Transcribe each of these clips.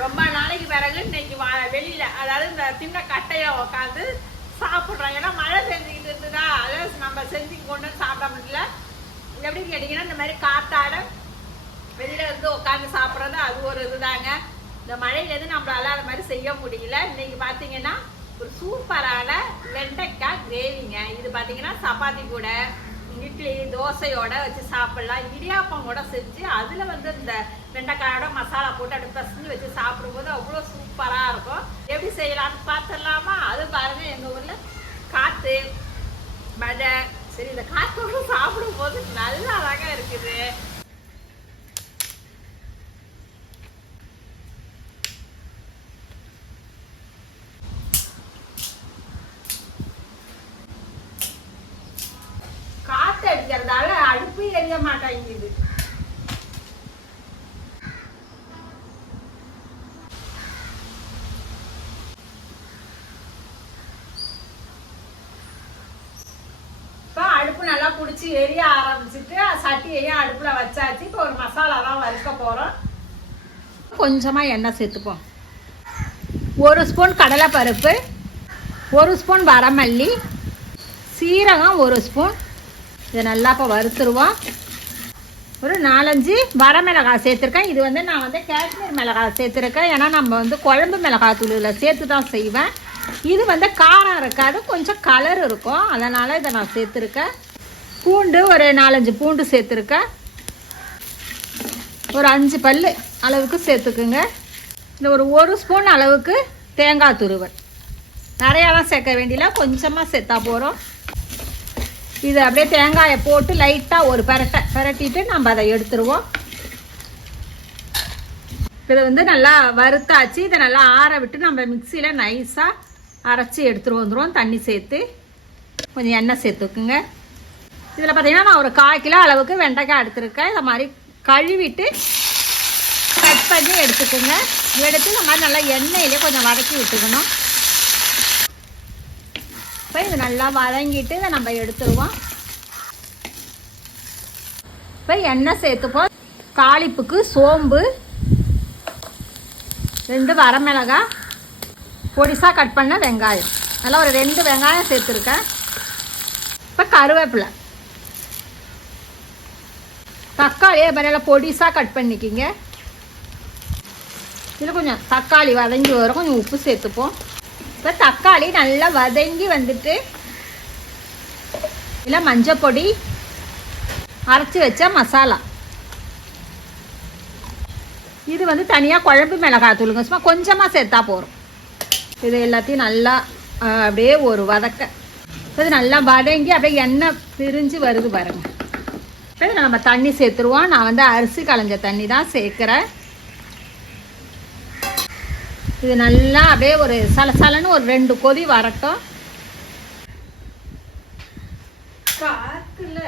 ரொம்ப நாளைக்கு பிறகு இன்னைக்கு வெளியில அதாவது இந்த சின்ன கட்டையை உட்காந்து சாப்பிட்றோம். ஏன்னா மழை செஞ்சுக்கிட்டு இருந்ததா? அதாவது நம்ம செஞ்சு கொண்டு வந்து சாப்பிட முடியல. எப்படின்னு கேட்டிங்கன்னா இந்த மாதிரி காத்தாட வெளியில வந்து உட்காந்து சாப்பிட்றது அது ஒரு இதுதாங்க. இந்த மழையில இருந்து நம்மளால அது மாதிரி செய்ய முடியல. இன்னைக்கு பார்த்தீங்கன்னா ஒரு சூப்பரான வெண்டைக்காய் கிரேவிங்க இது பார்த்தீங்கன்னா சப்பாத்தி கூட. இட்லி தோசையோட வச்சு சாப்பிடலாம். இடியாப்பம் கூட செஞ்சு அதில் வந்து இந்த வெண்டைக்காயோட மசாலா போட்டு அப்படி பசஞ்சு வச்சு சாப்பிடும்போது அவ்வளோ சூப்பராக இருக்கும். எப்படி செய்யலாம்னு பார்த்துடலாமா அது பாருங்கள் எங்கள் ஊரில் காற்று மழை. சரி இந்த காற்று சாப்பிடும்போது நல்லா அழகா இருக்குது காத்து அடிக்கிறதால தெரிய மாட்டேங்குது. இப்போ அடுப்பு நல்லா பிடிச்சி எரிய ஆரம்பிச்சிட்டு சட்டியையும் அடுப்பில் வச்சாச்சு. இப்போ ஒரு மசாலாலாம் வறுக்க போகிறோம் கொஞ்சமாக எண்ணெய் சேர்த்துப்போம். ஒரு ஸ்பூன் கடலைப்பருப்பு ஒரு ஸ்பூன் வரமல்லி சீரகம் ஒரு ஸ்பூன் இதை நல்லா இப்போ வறுத்துருவோம். ஒரு நாலஞ்சு வரமிளகாய் சேர்த்துருக்கேன். இது வந்து நான் வந்து காஷ்மீர் மிளகாய் சேர்த்துருக்கேன். ஏன்னா நம்ம வந்து குழம்பு மிளகாய் தூளில் சேர்த்து தான் செய்வேன். இது வந்து காரம் இருக்காது கொஞ்சம் கலர் இருக்கும். அதனால் இதை நான் சேர்த்துருக்கேன். பூண்டு ஒரு நாலஞ்சு பூண்டு சேர்த்துருக்கேன். ஒரு அஞ்சு பல் அளவுக்கு சேர்த்துக்குங்க. இந்த ஒரு ஒரு ஸ்பூன் அளவுக்கு தேங்காய் துருவல். நிறையாலாம் சேர்க்க வேண்டியல கொஞ்சமாக சேர்த்தா போகிறோம் இது அப்படியே தேங்காயை போட்டு லைட்டாக ஒரு பரட்டை பரட்டிட்டு நம்ம அதை எடுத்துருவோம். இதை வந்து நல்லா வறுத்தாச்சு. இதை நல்லா ஆற விட்டு நம்ம மிக்சியில் நைஸாக அரைச்சி எடுத்துட்டு வந்துடுவோம் தண்ணி சேர்த்து. கொஞ்சம் எண்ணெய் சேர்த்துக்குங்க. இதில் பார்த்தீங்கன்னா நான் ஒரு கால் கிலோ அளவுக்கு வெண்டைக்காய் எடுத்துருக்கேன். இதை மாதிரி கழுவிட்டு கட் பண்ணி எடுத்துக்கோங்க. எடுத்து இந்த மாதிரி நல்லா எண்ணெயிலே கொஞ்சம் வதக்கி விட்டுக்கணும். இப்போ இது நல்லா வதங்கிட்டு இதை நம்ம எடுத்துருவோம். இப்போ எண்ணெய் சேர்த்துப்போம். தாளிப்புக்கு சோம்பு ரெண்டு வரமிளகாய் பொடிசாக கட் பண்ண வெங்காயம். நல்லா ஒரு ரெண்டு வெங்காயம் சேர்த்துருக்கேன். இப்போ கருவேப்பிலை. தக்காளியை நல்லா பொடிசாக கட் பண்ணிக்கிங்க. இதில் கொஞ்சம் தக்காளி வதங்கி வரும். கொஞ்சம் உப்பு சேர்த்துப்போம். இப்போ தக்காளி நல்லா வதங்கி வந்துட்டு இல்லை மஞ்சள் பொடி அரைச்சி வச்ச மசாலா. இது வந்து தனியாக குழம்பு மிளகாய் தூளுங்க சும்மா கொஞ்சமாக சேர்த்தா போகிறோம் இது எல்லாத்தையும் நல்லா அப்படியே ஒரு வதக்க. இது நல்லா வதங்கி அப்படியே எண்ணெய் பிரிஞ்சு வருது பாருங்க. இப்போ நம்ம தண்ணி சேர்த்துருவோம். நான் வந்து அரிசி களைஞ்ச தண்ணி தான் சேர்க்குறேன். இது நல்லா அப்படியே ஒரு சலசலன்னு ஒரு ரெண்டு கொதி வரட்டும். காத்துல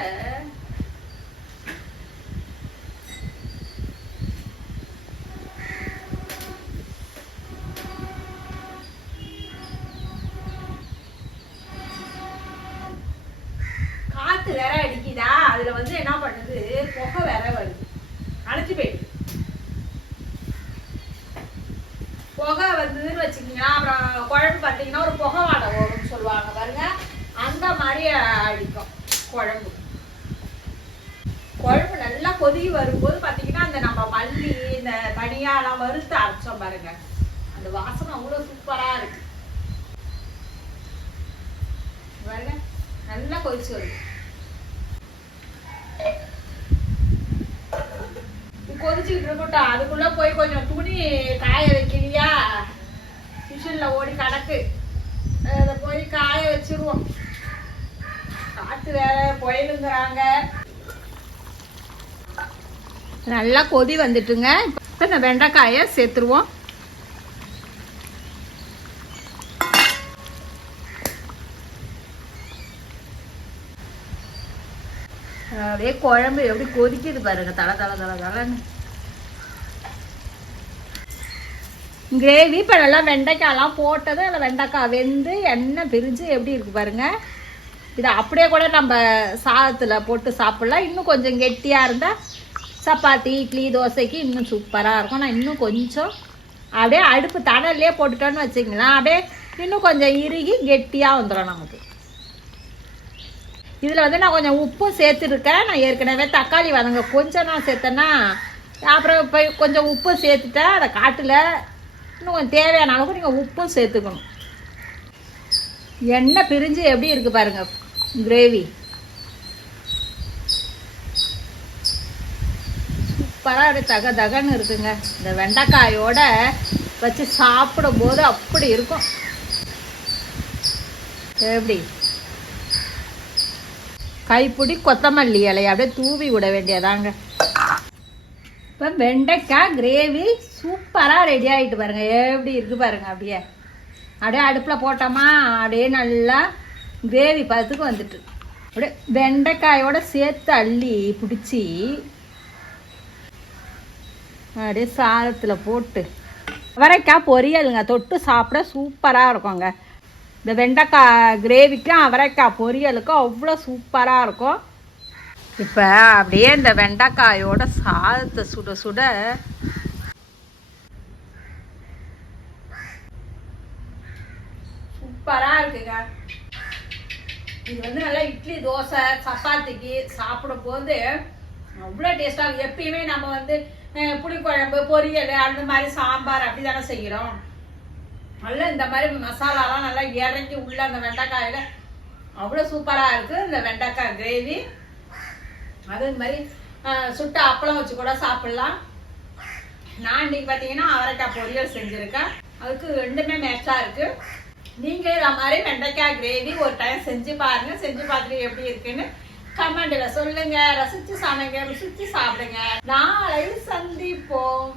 காத்து வேற அடிக்குதா? அதுல வந்து என்ன பண்ணுது? புகை வேற வருது அணைச்சு போயிடுது புகை வந்ததுன்னு அப்புறம் குழம்பு பார்த்தீங்கன்னா ஒரு புகை வாடை வரும்னு சொல்லுவாங்க பாருங்க. அந்த மாதிரி அடிக்கும் குழம்பு. குழம்பு நல்லா கொதி வரும்போது பார்த்தீங்கன்னா அந்த நம்ம மல்லி இந்த தனியாலாம் வறுத்து அரைச்சோம் பாருங்க. அந்த வாசனை அவ்வளோ சூப்பராக இருக்கு. பாருங்க நல்லா கொதிச்சு வருது. கொதிச்சுக்கிட்டு இருக்கட்டும். அதுக்குள்ள போய் கொஞ்சம் துணி காய வைக்கலையா மிஷின்ல ஓடி கிடக்கு அதை போய் காய வச்சிருவோம். காத்து வேற புயலுங்கிறாங்க. நல்லா கொதி வந்துட்டுங்க. இப்போ இந்த வெண்டைக்காயை சேர்த்துருவோம். அப்படியே குழம்பு எப்படி கொதிக்குது பாருங்க. தலை தலை தலை தலைன்னு. கிரேவி இப்போ நல்லா வெண்டைக்காயெலாம் போட்டது அதில் வெண்டைக்காய் வெந்து எண்ணெய் பிரிஞ்சு எப்படி இருக்குது பாருங்கள் இதை அப்படியே கூட நம்ம சாதத்தில் போட்டு சாப்பிட்லாம். இன்னும் கொஞ்சம் கெட்டியாக இருந்தால் சப்பாத்தி இட்லி தோசைக்கு இன்னும் சூப்பராக இருக்கும். நான் இன்னும் கொஞ்சம் அப்படியே அடுப்பு தடல்லே போட்டுட்டோன்னு வச்சிங்களேன் அப்படியே இன்னும் கொஞ்சம் இறுகி கெட்டியாக வந்துடும் நமக்கு. இதில் வந்து நான் கொஞ்சம் உப்பும் சேர்த்துருக்கேன். நான் ஏற்கனவே தக்காளி வதங்க கொஞ்சம் நான் சேர்த்தேன்னா அப்புறம் இப்போ கொஞ்சம் உப்பு சேர்த்துட்டேன். அதை காட்டில் இன்னும் தேவையான அளவுக்கு நீங்கள் உப்பும் சேர்த்துக்கணும். எண்ணெய் பிரிஞ்சு எப்படி இருக்கு பாருங்க கிரேவி சூப்பராக அப்படி தக தகன்னு இருக்குங்க. இந்த வெண்டைக்காயோட வச்சு சாப்பிடும் போது அப்படி இருக்கும். எப்படி? கைப்பிடி கொத்தமல்லி இலையை அப்படியே தூவி விட வேண்டியதாங்க. இப்போ வெண்டைக்காய் கிரேவி சூப்பராக ரெடி ஆகிட்டு பாருங்க. எப்படி இருக்கு பாருங்க அப்படியே. அப்படியே அடுப்பில் போட்டோமா அப்படியே நல்லா கிரேவி பதத்துக்கு வந்துட்டு. அப்படியே வெண்டைக்காயோட சேர்த்து அள்ளி பிடிச்சி அப்படியே சாதத்தில் போட்டு. அவரைக்காய் பொரியலுங்க. தொட்டு சாப்பிட சூப்பராக இருக்குங்க. இந்த வெண்டைக்காய் கிரேவிக்கும் அவரைக்காய் பொரியலுக்கும் அவ்வளோ சூப்பராக இருக்கும். இப்போ அப்படியே இந்த வெண்டைக்காயோட சாதத்தை சுட சுட சூப்பராக இருக்குங்க. இது வந்து நல்லா இட்லி தோசை சப்பாத்திக்கு சாப்பிடும் போது அவ்வளோ டேஸ்டாக இருக்கும். எப்பயுமே நம்ம வந்து புளிக்குழம்பு பொரியல் அந்த மாதிரி சாம்பார் அப்படி தானே செய்கிறோம் நல்லா இந்த மாதிரி மசாலாலாம் நல்லா இறங்கி உள்ள அந்த வெண்டைக்காயில் அவ்வளோ சூப்பராக இருக்குது இந்த வெண்டைக்காய் கிரேவி அதே மாதிரி சுட்ட அப்பளம் வச்சு கூட சாப்பிடலாம். நான் இன்னைக்கு பார்த்தீங்கன்னா அவரைக்காய் பொரியல் செஞ்சுருக்கேன். அதுக்கு ரெண்டுமே மேட்சாக இருக்கு. நீங்கள் இதை மாதிரி வெண்டைக்காய் கிரேவி ஒரு டைம் செஞ்சு பாருங்க. செஞ்சு பார்த்துட்டு எப்படி இருக்குன்னு கமெண்ட்ல சொல்லுங்க. ரசிச்சு சமைங்க ருசிச்சு சாப்பிடுங்க. நாளை சந்திப்போம்.